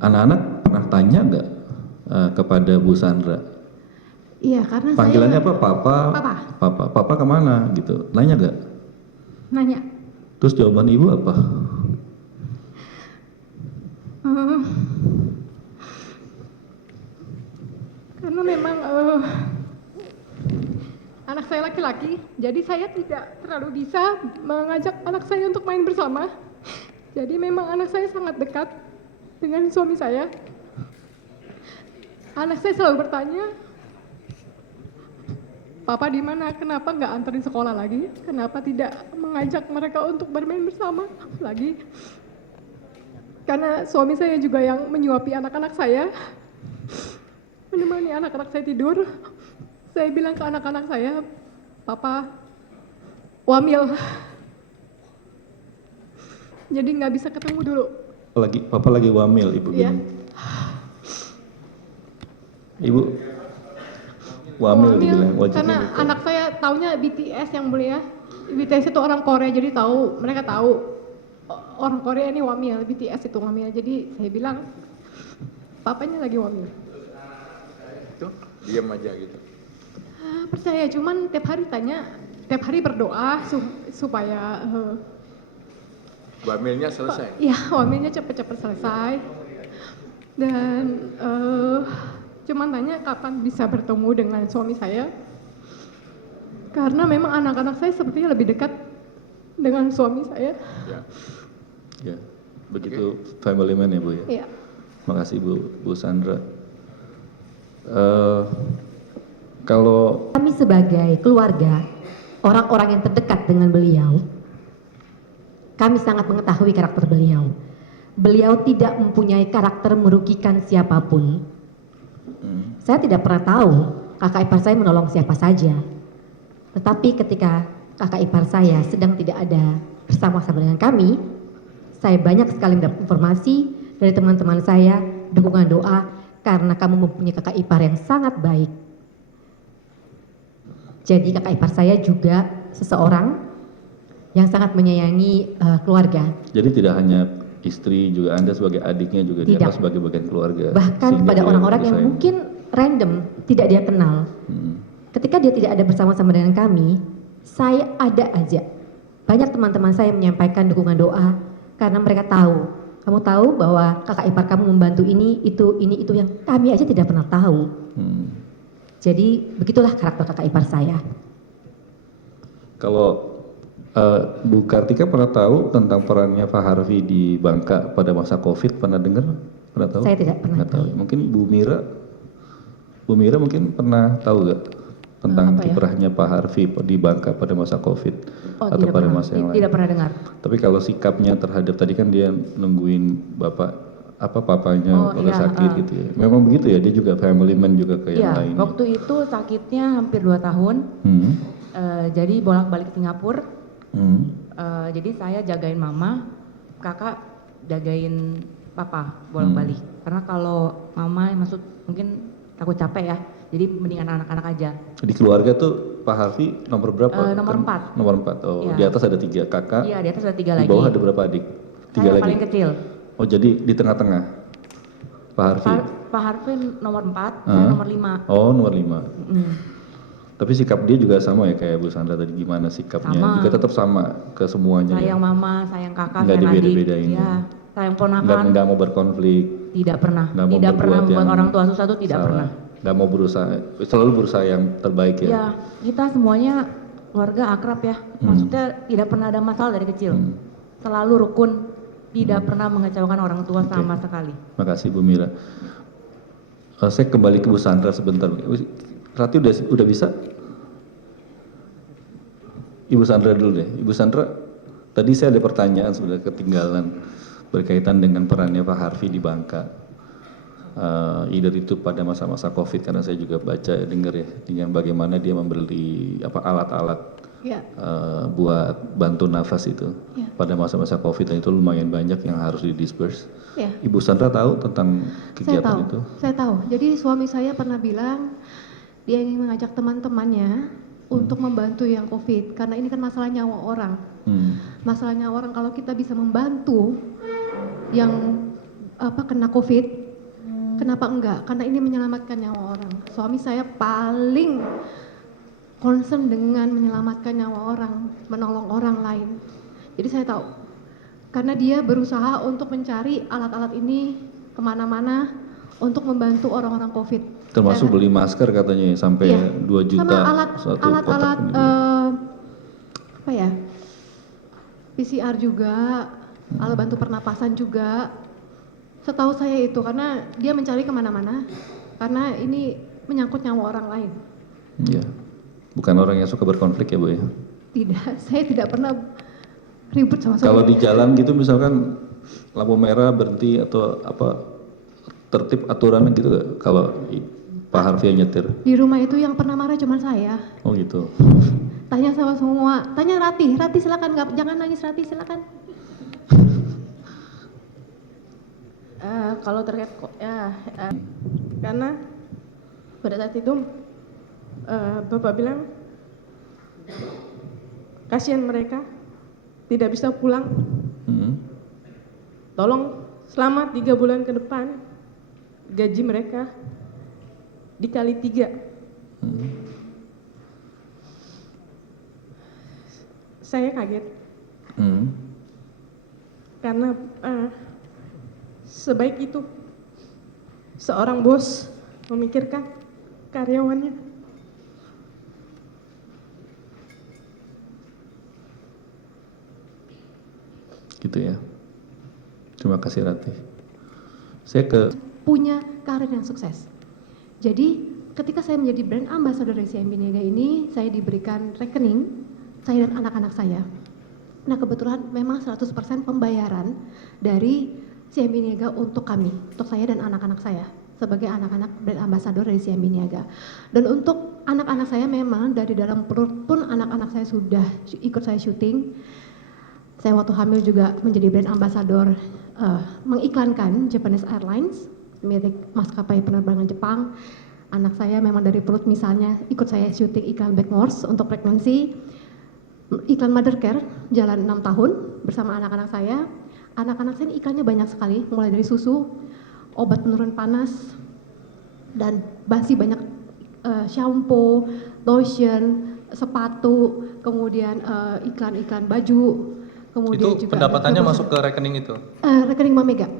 Anak-anak pernah tanya nggak kepada Bu Sandra? Iya, karena Panggilannya saya... apa? Papa? Papa. Papa. Papa kemana gitu? Nanya nggak? Nanya. Terus jawaban ibu apa? Eh, karena memang anak saya laki-laki, jadi saya tidak terlalu bisa mengajak anak saya untuk main bersama. Jadi memang anak saya sangat dekat dengan suami saya. Anak saya selalu bertanya, Papa di mana? Kenapa nggak anterin sekolah lagi? Kenapa tidak mengajak mereka untuk bermain bersama lagi? Karena suami saya juga yang menyuapi anak-anak saya, menemani anak-anak saya tidur. Saya bilang ke anak-anak saya, Papa wamil, jadi nggak bisa ketemu dulu. Papa lagi wamil, ibu. Iya. Ibu wamil dibilang wajibnya. Karena gitu. anak saya taunya BTS yang mulia. BTS itu orang Korea, jadi mereka tahu orang Korea ini wamil, BTS itu wamil. Jadi saya bilang, papanya lagi wamil. Itu diam aja gitu. Percaya, cuman tiap hari tanya, tiap hari berdoa supaya Wamilnya selesai. ya wamilnya cepet-cepet selesai. Dan cuman tanya kapan bisa bertemu dengan suami saya. Karena memang anak-anak saya sepertinya lebih dekat dengan suami saya. Ya. Ya, begitu family man ya Bu ya. Iya. Makasih Bu Sandra. Kalau kami sebagai keluarga, orang-orang yang terdekat dengan beliau, kami sangat mengetahui karakter beliau. Beliau tidak mempunyai karakter merugikan siapapun. Saya tidak pernah tahu kakak ipar saya menolong siapa saja. Tetapi ketika kakak ipar saya sedang tidak ada bersama-sama dengan kami, saya banyak sekali mendapat informasi dari teman-teman saya, dukungan doa, karena kamu mempunyai kakak ipar yang sangat baik. Jadi kakak ipar saya juga seseorang yang sangat menyayangi keluarga. jadi tidak hanya istri, juga Anda sebagai adiknya juga Tidak. dianggap sebagai bagian keluarga. Bahkan Sehingga kepada dia orang-orang yang disayang. mungkin random, tidak dia kenal. Ketika dia tidak ada bersama-sama dengan kami, saya ada aja. Banyak teman-teman saya menyampaikan dukungan doa karena mereka tahu. Kamu tahu bahwa kakak ipar kamu membantu ini, itu yang kami aja tidak pernah tahu. Jadi begitulah karakter kakak ipar saya. Kalau Bu Kartika pernah tahu tentang perannya Pak Harvey di Bangka pada masa COVID, pernah dengar? Pernah tahu? Saya tidak pernah Nggak tahu. Mungkin Bu Mira mungkin pernah tahu gak tentang Apa ya? kiprahnya Pak Harvey di Bangka pada masa COVID atau tidak pada pernah, masa yang lain? tidak pernah dengar. Tapi kalau sikapnya terhadap tadi kan dia nungguin papanya kalau iya, sakit gitu ya. Memang begitu ya, dia juga family man juga kayak yang Iya, lain. waktu itu sakitnya hampir 2 tahun. Jadi bolak-balik ke Singapura. Jadi saya jagain mama, kakak jagain papa bolak-balik. Karena kalau mama maksud mungkin takut capek ya. Jadi mendingan anak-anak aja. Di keluarga tuh Pak Harvey nomor berapa? Nomor 4. Nomor 4. Oh, Iya. Di atas ada 3 kakak. Iya, di atas ada 3 Di lagi. bawah ada berapa adik? 3 Saya lagi. paling kecil. Oh, jadi di tengah-tengah. Pak Harvey. Pak Harvey nomor 4, saya nomor 5. Oh, nomor 5. Tapi sikap dia juga sama ya kayak Bu Sandra tadi, gimana sikapnya? Sama. Juga tetap sama ke semuanya. Sayang ya? mama, sayang kakak, Nggak sayang adik. dibeda-bedain. Iya, sayang ponakan. Nggak mau berkonflik. Tidak pernah. Nggak mau Tidak pernah berbuat membuat yang orang tua susah tuh tidak salah. pernah. Nggak mau berusaha, selalu berusaha yang terbaik ya. Ya, kita semuanya keluarga akrab ya. Maksudnya tidak pernah ada masalah dari kecil. Selalu rukun, tidak pernah mengecewakan orang tua sama sekali. Makasih Bu Mira. Saya kembali ke Bu Sandra sebentar. Rati udah bisa? Ibu Sandra dulu deh. Ibu Sandra, tadi saya ada pertanyaan sebenarnya ketinggalan berkaitan dengan perannya Pak Harvey di Bangka. Either itu pada masa-masa COVID, karena saya juga baca dengar ya dengan bagaimana dia membeli alat-alat buat bantu nafas itu pada masa-masa COVID, dan itu lumayan banyak yang harus didisperse. Ibu Sandra tahu tentang kegiatan itu? Saya tahu. Jadi suami saya pernah bilang dia ingin mengajak teman-temannya untuk membantu yang COVID, karena ini kan masalah nyawa orang. Masalah nyawa orang, kalau kita bisa membantu yang kena COVID. Kenapa enggak? Karena ini menyelamatkan nyawa orang. Suami saya paling concern dengan menyelamatkan nyawa orang, menolong orang lain. Jadi saya tahu, karena dia berusaha untuk mencari alat-alat ini kemana-mana untuk membantu orang-orang COVID. Termasuk beli masker katanya sampai Iya, 2 juta sama satu alat-alat kotak ini. apa ya, PCR juga, alat bantu pernapasan juga. Setahu saya itu karena dia mencari kemana-mana, karena ini menyangkut nyawa orang lain. Iya. Bukan orang yang suka berkonflik ya Bu ya? Tidak, saya tidak pernah ribut sama Kalau suami. di jalan gitu misalkan lampu merah berhenti atau apa tertib aturan gitu gak? Kalau Pak Harfi yang nyetir? Di rumah itu yang pernah marah cuma saya. Oh gitu. Tanya sama semua, tanya Rati silakan, jangan nangis Rati silakan. Kalau terkait karena pada saat itu Bapak bilang kasihan mereka tidak bisa pulang. Tolong selama 3 bulan ke depan gaji mereka dikali 3. Saya kaget karena sebaik itu seorang bos memikirkan karyawannya. Gitu ya. Terima kasih Ratih. Saya ke Punya karir yang sukses. Jadi ketika saya menjadi brand ambassador dari CIMB Niaga ini, saya diberikan rekening saya dan anak-anak saya. Nah kebetulan memang 100% pembayaran dari CIMB Niaga untuk kami, untuk saya dan anak-anak saya sebagai anak-anak brand ambassador dari CIMB Niaga. Dan untuk anak-anak saya memang dari dalam perut pun anak-anak saya sudah ikut saya syuting. Saya waktu hamil juga menjadi brand ambassador mengiklankan Japanese Airlines, milik maskapai penerbangan Jepang. Anak saya memang dari perut misalnya ikut saya syuting iklan Blackmores untuk pregnancy. Iklan Mothercare jalan 6 tahun bersama anak-anak saya. Anak-anak saya ini iklannya banyak sekali, mulai dari susu, obat penurun panas, dan masih banyak shampoo, lotion, sepatu, kemudian iklan-iklan baju. Kemudian Itu juga pendapatannya masuk ke rekening itu? rekening Bank Mega.